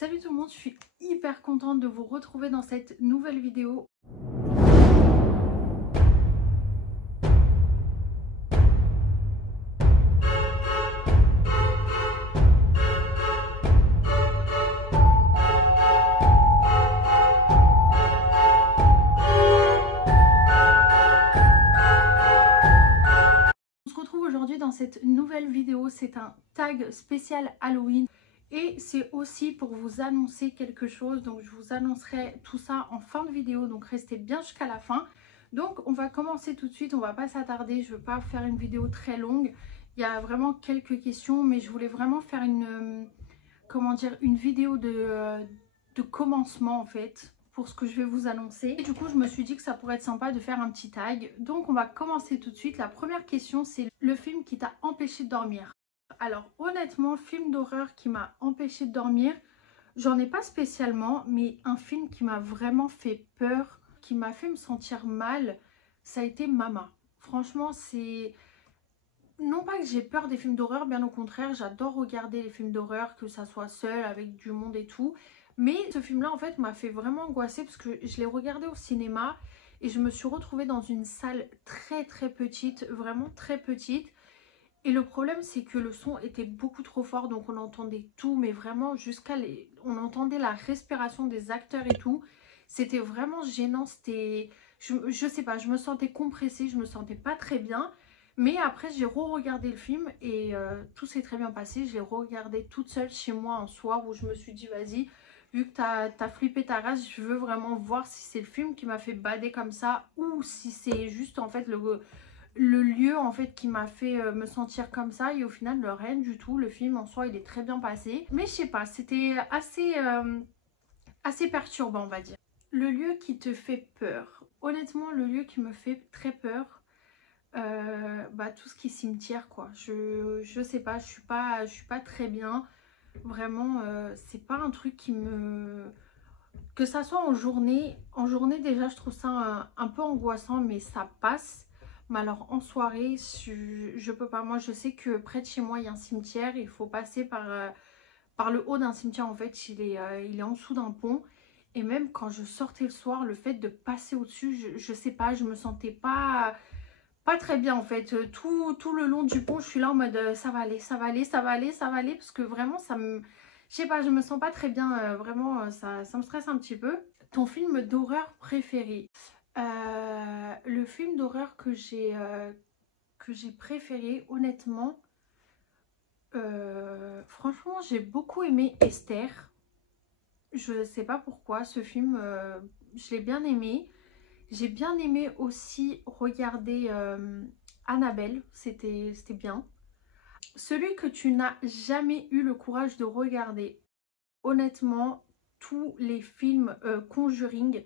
Salut tout le monde, je suis hyper contente de vous retrouver dans cette nouvelle vidéo. On se retrouve aujourd'hui dans cette nouvelle vidéo, c'est un tag spécial Halloween. Et c'est aussi pour vous annoncer quelque chose, donc je vous annoncerai tout ça en fin de vidéo, donc restez bien jusqu'à la fin. Donc on va commencer tout de suite, on va pas s'attarder, je veux pas faire une vidéo très longue. Il y a vraiment quelques questions, mais je voulais vraiment faire une, une vidéo de commencement en fait, pour ce que je vais vous annoncer. Et du coup je me suis dit que ça pourrait être sympa de faire un petit tag. Donc on va commencer tout de suite. La première question, c'est le film qui t'a empêché de dormir. Alors honnêtement, film d'horreur qui m'a empêché de dormir, j'en ai pas spécialement, mais un film qui m'a vraiment fait peur, qui m'a fait me sentir mal, ça a été Mama. Franchement, c'est... Non pas que j'ai peur des films d'horreur, bien au contraire, j'adore regarder les films d'horreur, que ça soit seul, avec du monde et tout. Mais ce film-là, en fait, m'a fait vraiment angoisser parce que je l'ai regardé au cinéma et je me suis retrouvée dans une salle très petite, vraiment très petite. Et le problème, c'est que le son était beaucoup trop fort, donc on entendait tout, mais vraiment jusqu'à les... On entendait la respiration des acteurs et tout. C'était vraiment gênant, c'était... Je sais pas, je me sentais compressée, je me sentais pas très bien. Mais après, j'ai re-regardé le film et tout s'est très bien passé. J'ai re-regardé toute seule chez moi un soir où je me suis dit, vas-y, vu que t'as flippé ta race, je veux vraiment voir si c'est le film qui m'a fait bader comme ça ou si c'est juste en fait le lieu en fait qui m'a fait me sentir comme ça. Et au final rien du tout, le film en soi il est très bien passé, mais je sais pas, c'était assez perturbant on va dire. Le lieu qui te fait peur, honnêtement le lieu qui me fait très peur, tout ce qui est cimetière quoi. Je sais pas, je suis pas très bien vraiment, c'est pas un truc qui me... Que ça soit en journée déjà je trouve ça un peu angoissant, mais ça passe. Mais alors en soirée, je peux pas. Moi je sais que près de chez moi il y a un cimetière, il faut passer par le haut d'un cimetière en fait, il est en dessous d'un pont. Et même quand je sortais le soir, le fait de passer au-dessus, je sais pas, je me sentais pas très bien en fait. Tout le long du pont, je suis là en mode ça va aller, ça va aller, ça va aller, ça va aller. Parce que vraiment ça me... Je sais pas, je me sens pas très bien, vraiment ça me stresse un petit peu. Ton film d'horreur préféré? Le film d'horreur que j'ai préféré, honnêtement, franchement j'ai beaucoup aimé Esther. Je sais pas pourquoi, ce film, je l'ai bien aimé. J'ai bien aimé aussi regarder Annabelle, c'était bien. Celui que tu n'as jamais eu le courage de regarder, honnêtement, tous les films Conjuring,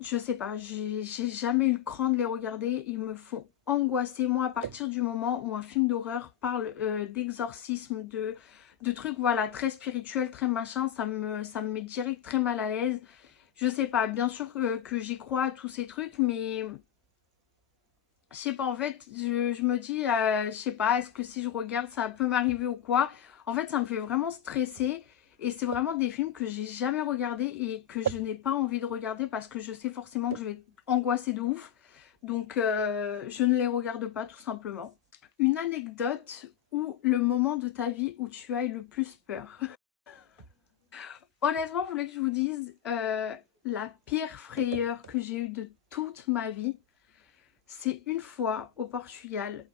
je sais pas, j'ai jamais eu le cran de les regarder, ils me font angoisser. Moi, à partir du moment où un film d'horreur parle d'exorcisme, de trucs voilà, très spirituels, très machin, ça me met direct très mal à l'aise. Je sais pas, bien sûr que j'y crois à tous ces trucs, mais je sais pas, en fait, je me dis, je sais pas, est-ce que si je regarde, ça peut m'arriver ou quoi? En fait, ça me fait vraiment stresser. Et c'est vraiment des films que j'ai jamais regardés et que je n'ai pas envie de regarder parce que je sais forcément que je vais être angoissée de ouf. Donc, je ne les regarde pas, tout simplement. Une anecdote ou le moment de ta vie où tu as eu le plus peur? Honnêtement, je voulais que je vous dise la pire frayeur que j'ai eue de toute ma vie. C'est une fois au Portugal,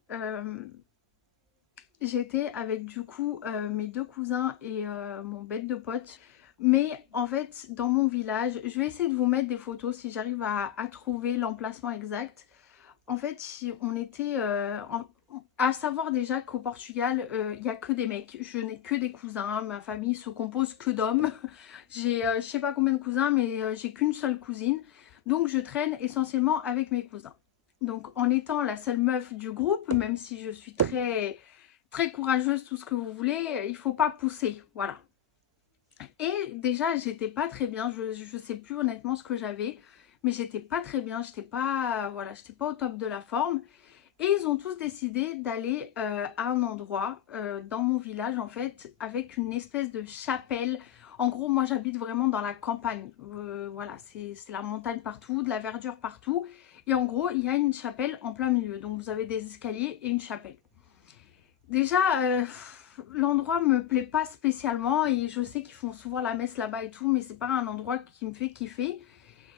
j'étais avec du coup mes deux cousins et mon bête de pote. Mais en fait dans mon village, je vais essayer de vous mettre des photos si j'arrive à trouver l'emplacement exact. En fait on était, à savoir déjà qu'au Portugal il n'y a que des mecs. Je n'ai que des cousins, ma famille se compose que d'hommes. J'ai je sais pas combien de cousins, mais j'ai qu'une seule cousine. Donc je traîne essentiellement avec mes cousins. Donc en étant la seule meuf du groupe, même si je suis très courageuse, tout ce que vous voulez, il faut pas pousser, voilà. Et déjà j'étais pas très bien, je sais plus honnêtement ce que j'avais, mais j'étais pas très bien, j'étais pas, voilà, j'étais pas au top de la forme. Et ils ont tous décidé d'aller à un endroit dans mon village en fait, avec une espèce de chapelle. En gros, moi j'habite vraiment dans la campagne. Voilà, c'est la montagne partout, de la verdure partout. Et en gros, il y a une chapelle en plein milieu. Donc vous avez des escaliers et une chapelle. Déjà, l'endroit me plaît pas spécialement et je sais qu'ils font souvent la messe là-bas et tout, mais c'est pas un endroit qui me fait kiffer.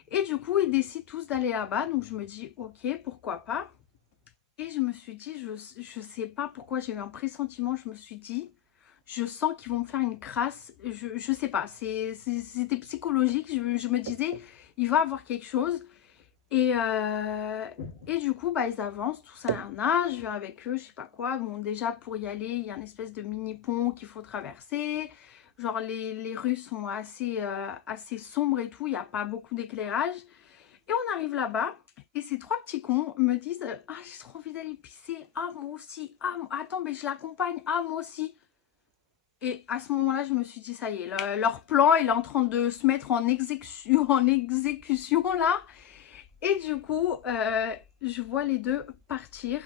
Et du coup, ils décident tous d'aller là-bas. Donc je me dis, ok, pourquoi pas. Et je me suis dit, je sais pas pourquoi j'ai eu un pressentiment, je me suis dit, je sens qu'ils vont me faire une crasse, je sais pas, c'était psychologique, je me disais, il va avoir quelque chose. Et du coup, bah, ils avancent, tout ça, je vais avec eux, je sais pas quoi. Bon, déjà pour y aller, il y a une espèce de mini pont qu'il faut traverser. Genre les rues sont assez sombres et tout, il n'y a pas beaucoup d'éclairage. Et on arrive là-bas et ces trois petits cons me disent ah, j'ai trop envie d'aller pisser, ah moi aussi, ah attends mais je l'accompagne, ah moi aussi. Et à ce moment-là je me suis dit ça y est, leur plan il est en train de se mettre en exécution là. Et du coup je vois les deux partir,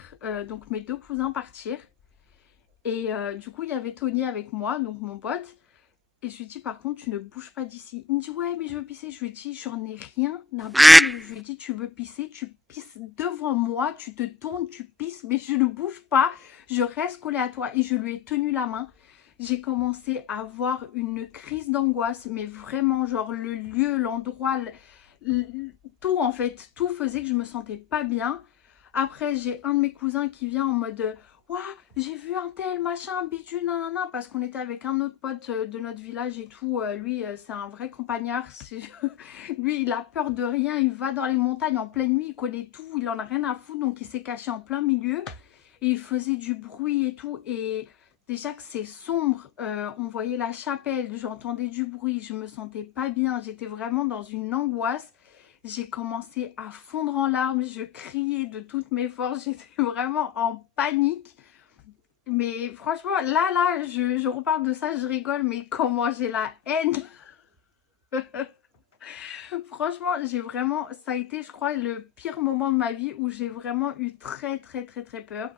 donc mes deux cousins partir. Et du coup il y avait Tony avec moi, donc mon pote. Et je lui dis par contre tu ne bouges pas d'ici. Il me dit ouais mais je veux pisser. Je lui dis j'en ai rien à battre. Je lui dis tu veux pisser, tu pisses devant moi, tu te tournes, tu pisses, mais je ne bouge pas. Je reste collée à toi et je lui ai tenu la main. J'ai commencé à avoir une crise d'angoisse, mais vraiment genre le lieu, l'endroit, tout en fait, tout faisait que je me sentais pas bien. Après j'ai un de mes cousins qui vient en mode ouah, j'ai vu un tel machin, bidule, nanana, parce qu'on était avec un autre pote de notre village et tout. Lui, c'est un vrai campagnard. Lui, il a peur de rien. Il va dans les montagnes en pleine nuit. Il connaît tout. Il en a rien à foutre. Donc, il s'est caché en plein milieu. Et il faisait du bruit et tout. Et déjà que c'est sombre, on voyait la chapelle. J'entendais du bruit. Je me sentais pas bien. J'étais vraiment dans une angoisse. J'ai commencé à fondre en larmes. Je criais de toutes mes forces. J'étais vraiment en panique. Mais franchement, là, je reparle de ça, je rigole, mais comment j'ai la haine. Franchement, j'ai vraiment, ça a été, je crois, le pire moment de ma vie où j'ai vraiment eu très peur.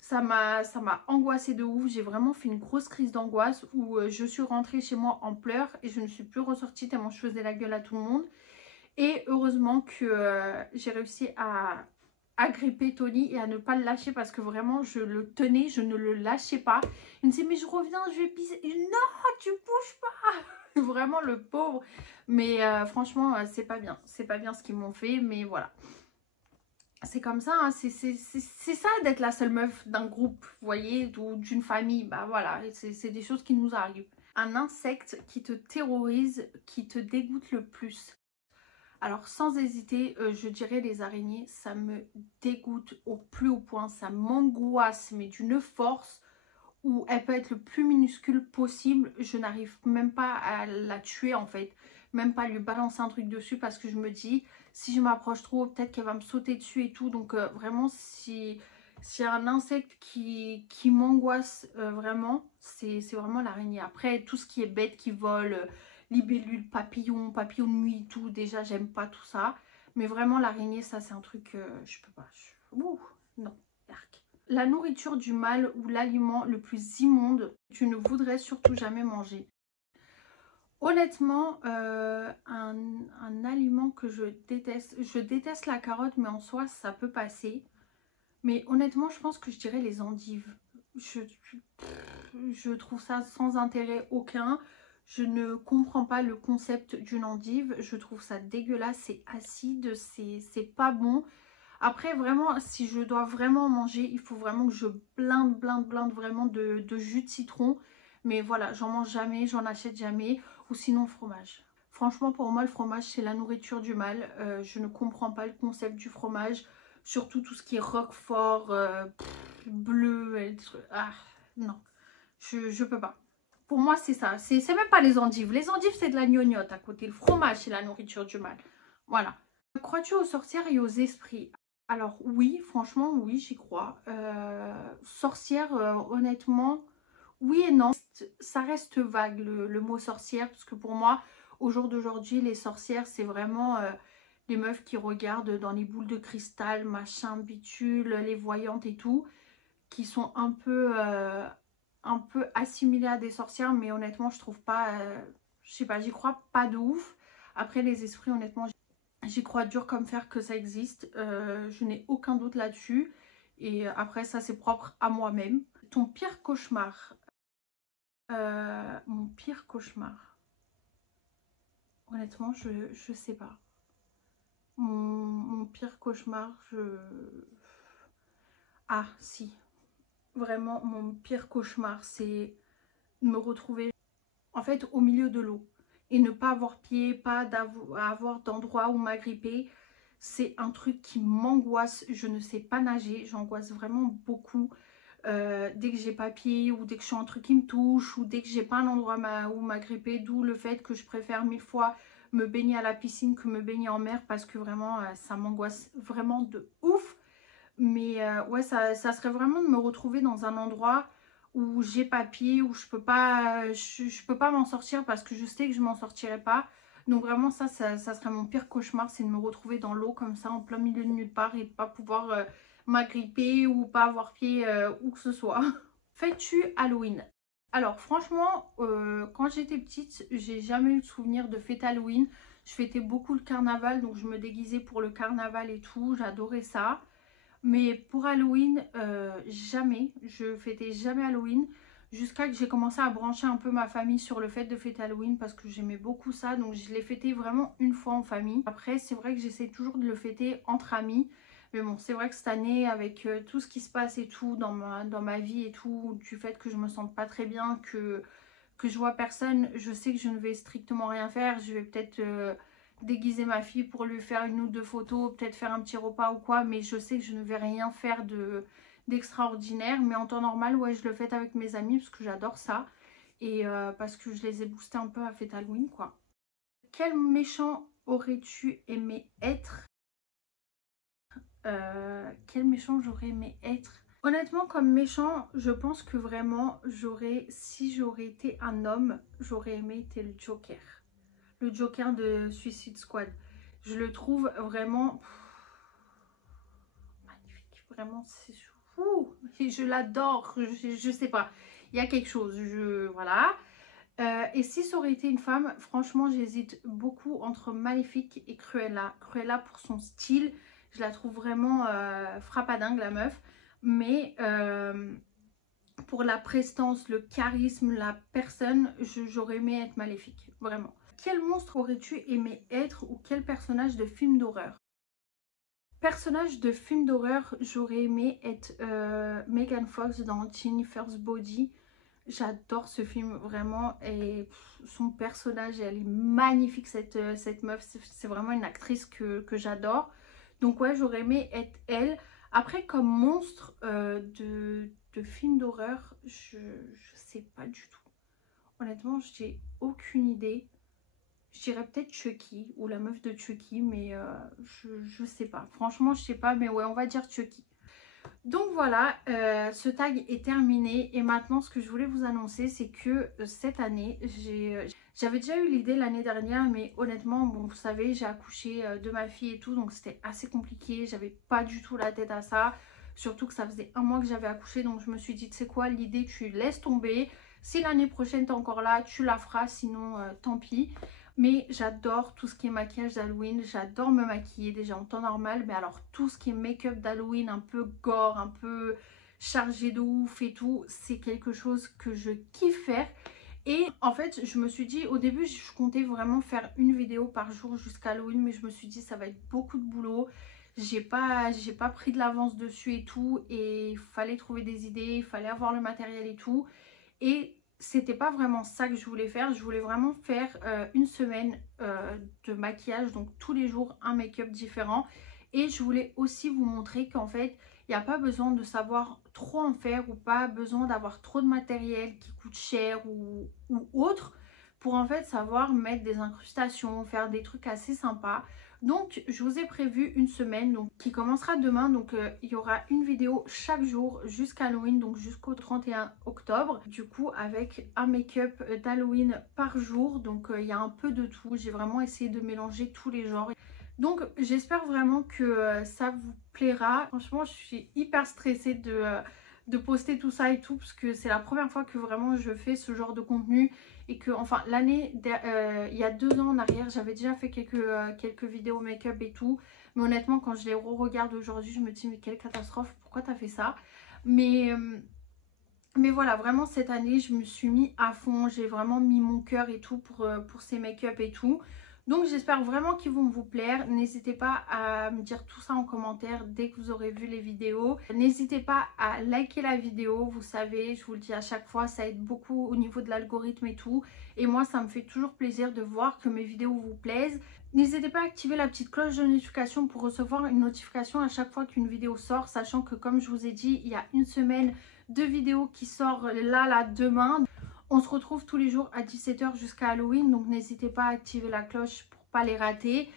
Ça m'a angoissée de ouf. J'ai vraiment fait une grosse crise d'angoisse où je suis rentrée chez moi en pleurs et je ne suis plus ressortie tellement je faisais la gueule à tout le monde. Et heureusement que j'ai réussi à gripper Tony et à ne pas le lâcher parce que vraiment je le tenais, je ne le lâchais pas. Il me disait mais je reviens, je vais pisser. Et non, tu bouges pas. Vraiment le pauvre. Mais franchement c'est pas bien ce qu'ils m'ont fait, mais voilà. C'est comme ça, hein. C'est ça d'être la seule meuf d'un groupe, vous voyez, ou d'une famille. Bah voilà, c'est des choses qui nous arrivent. Un insecte qui te terrorise, qui te dégoûte le plus. Alors sans hésiter, je dirais les araignées, ça me dégoûte au plus haut point, ça m'angoisse, mais d'une force où elle peut être le plus minuscule possible. Je n'arrive même pas à la tuer en fait, même pas à lui balancer un truc dessus parce que je me dis, si je m'approche trop, peut-être qu'elle va me sauter dessus et tout. Donc vraiment, s'il y a un insecte qui m'angoisse vraiment, c'est vraiment l'araignée. Après, tout ce qui est bête qui vole, libellule, papillon de nuit, tout, déjà j'aime pas tout ça. Mais vraiment l'araignée, ça c'est un truc, je peux pas. Ouh, non, yark. La nourriture du mal ou l'aliment le plus immonde que tu ne voudrais surtout jamais manger. Honnêtement, un aliment que je déteste la carotte, mais en soi ça peut passer. Mais honnêtement, je pense que je dirais les endives. Je trouve ça sans intérêt aucun. Je ne comprends pas le concept d'une endive. Je trouve ça dégueulasse, c'est acide, c'est pas bon. Après, vraiment, si je dois vraiment manger, il faut vraiment que je blinde vraiment de jus de citron. Mais voilà, j'en mange jamais, j'en achète jamais. Ou sinon, le fromage. Franchement, pour moi, le fromage, c'est la nourriture du mal. Je ne comprends pas le concept du fromage. Surtout tout ce qui est roquefort, bleu, ah, non. Je peux pas. Pour moi, c'est ça. C'est même pas les endives. Les endives, c'est de la gnognotte à côté. Le fromage, c'est la nourriture du mal. Voilà. Crois-tu aux sorcières et aux esprits? Alors oui, franchement, oui, j'y crois. Sorcière, honnêtement, oui et non. Ça reste vague le mot sorcière, parce que pour moi, au jour d'aujourd'hui, les sorcières, c'est vraiment les meufs qui regardent dans les boules de cristal, machin, bitules, les voyantes et tout, qui sont un peu assimilées à des sorcières, mais honnêtement je trouve pas, je sais pas, j'y crois pas de ouf. Après les esprits, honnêtement j'y crois dur comme fer que ça existe, je n'ai aucun doute là-dessus. Et après ça c'est propre à moi-même. Ton pire cauchemar? Mon pire cauchemar, honnêtement je sais pas. Mon pire cauchemar, ah si, vraiment mon pire cauchemar c'est me retrouver en fait au milieu de l'eau et ne pas avoir pied, pas avoir d'endroit où m'agripper. C'est un truc qui m'angoisse. Je ne sais pas nager, j'angoisse vraiment beaucoup. Dès que j'ai pas pied ou dès que je suis un truc qui me touche ou dès que j'ai pas un endroit où m'agripper, d'où le fait que je préfère 1000 fois me baigner à la piscine que me baigner en mer, parce que vraiment ça m'angoisse vraiment de ouf. Mais ouais, ça serait vraiment de me retrouver dans un endroit où j'ai pas pied, où je peux pas m'en sortir parce que je sais que je m'en sortirai pas. Donc vraiment ça serait mon pire cauchemar, c'est de me retrouver dans l'eau comme ça en plein milieu de nulle part et de pas pouvoir m'agripper ou pas avoir pied où que ce soit. Fais-tu Halloween? Alors franchement, quand j'étais petite, j'ai jamais eu de souvenir de fête Halloween. Je fêtais beaucoup le carnaval, donc je me déguisais pour le carnaval et tout, j'adorais ça. Mais pour Halloween, jamais, je fêtais jamais Halloween. Jusqu'à que j'ai commencé à brancher un peu ma famille sur le fait de fêter Halloween parce que j'aimais beaucoup ça. Donc je l'ai fêté vraiment une fois en famille. Après c'est vrai que j'essaie toujours de le fêter entre amis. Mais bon, c'est vrai que cette année, avec tout ce qui se passe et tout dans ma vie et tout, du fait que je me sente pas très bien, que je vois personne, je sais que je ne vais strictement rien faire. Je vais peut-être déguiser ma fille pour lui faire une ou deux photos, peut-être faire un petit repas ou quoi, mais je sais que je ne vais rien faire d'extraordinaire. Mais en temps normal, ouais, je le fête avec mes amis parce que j'adore ça. Et parce que je les ai boostés un peu à fête Halloween, quoi. Quel méchant aurais-tu aimé être? Quel méchant j'aurais aimé être? Honnêtement, comme méchant, je pense que vraiment, si j'aurais été un homme, j'aurais aimé être le Joker. Le Joker de Suicide Squad. Je le trouve vraiment magnifique. Vraiment, c'est fou. Et je l'adore. Je sais pas. Il y a quelque chose. Voilà. Et si ça aurait été une femme, franchement, j'hésite beaucoup entre Maléfique et Cruella. Cruella pour son style. Je la trouve vraiment frappadingue, la meuf. Mais pour la prestance, le charisme, la personne, j'aurais aimé être Maléfique. Vraiment. Quel monstre aurais-tu aimé être ou quel personnage de film d'horreur? Personnage de film d'horreur, j'aurais aimé être Megan Fox dans Jennifer's Body. J'adore ce film vraiment et son personnage, elle est magnifique cette meuf. C'est vraiment une actrice que j'adore. Donc ouais, j'aurais aimé être elle. Après comme monstre de film d'horreur, je sais pas du tout. Honnêtement, j'ai aucune idée. Je dirais peut-être Chucky ou la meuf de Chucky, mais je sais pas. Franchement, je sais pas, mais ouais, on va dire Chucky. Donc voilà, ce tag est terminé. Et maintenant, ce que je voulais vous annoncer, c'est que cette année, j'avais déjà eu l'idée l'année dernière, mais honnêtement, bon, vous savez, j'ai accouché de ma fille et tout, donc c'était assez compliqué. J'avais pas du tout la tête à ça. Surtout que ça faisait un mois que j'avais accouché, donc je me suis dit, tu sais quoi, l'idée, tu laisses tomber. Si l'année prochaine, t'es encore là, tu la feras, sinon, tant pis. Mais j'adore tout ce qui est maquillage d'Halloween, j'adore me maquiller déjà en temps normal, mais alors tout ce qui est make-up d'Halloween, un peu gore, un peu chargé de ouf et tout, c'est quelque chose que je kiffe faire. Et en fait, je me suis dit, au début, je comptais vraiment faire une vidéo par jour jusqu'à Halloween, mais je me suis dit, ça va être beaucoup de boulot. J'ai pas pris de l'avance dessus et tout, et il fallait trouver des idées, il fallait avoir le matériel et tout. Et c'était pas vraiment ça que je voulais faire. Je voulais vraiment faire une semaine de maquillage, donc tous les jours un make-up différent. Et je voulais aussi vous montrer qu'en fait, il n'y a pas besoin de savoir trop en faire ou pas besoin d'avoir trop de matériel qui coûte cher ou autre pour en fait savoir mettre des incrustations, faire des trucs assez sympas. Donc je vous ai prévu une semaine donc, qui commencera demain. Donc il y aura une vidéo chaque jour jusqu'à Halloween, donc jusqu'au 31 octobre. Du coup avec un make-up d'Halloween par jour. Donc il y a un peu de tout. J'ai vraiment essayé de mélanger tous les genres. Donc j'espère vraiment que ça vous plaira. Franchement, je suis hyper stressée de poster tout ça et tout, parce que c'est la première fois que vraiment je fais ce genre de contenu. Et que, enfin, il y a 2 ans en arrière, j'avais déjà fait quelques vidéos make-up et tout. Mais honnêtement, quand je les re-regarde aujourd'hui, je me dis, mais quelle catastrophe, pourquoi t'as fait ça? Mais voilà, vraiment cette année, je me suis mis à fond. J'ai vraiment mis mon cœur et tout pour ces make-up et tout. Donc j'espère vraiment qu'ils vont vous plaire. N'hésitez pas à me dire tout ça en commentaire dès que vous aurez vu les vidéos. N'hésitez pas à liker la vidéo. Vous savez, je vous le dis à chaque fois, ça aide beaucoup au niveau de l'algorithme et tout. Et moi, ça me fait toujours plaisir de voir que mes vidéos vous plaisent. N'hésitez pas à activer la petite cloche de notification pour recevoir une notification à chaque fois qu'une vidéo sort. Sachant que, comme je vous ai dit, il y a une semaine de vidéos qui sort là demain. On se retrouve tous les jours à 17 h jusqu'à Halloween, donc n'hésitez pas à activer la cloche pour pas les rater.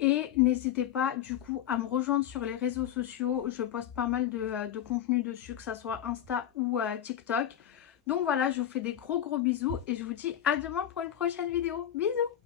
Et n'hésitez pas du coup à me rejoindre sur les réseaux sociaux. Je poste pas mal de contenu dessus, que ça soit Insta ou TikTok. Donc voilà, je vous fais des gros bisous et je vous dis à demain pour une prochaine vidéo. Bisous!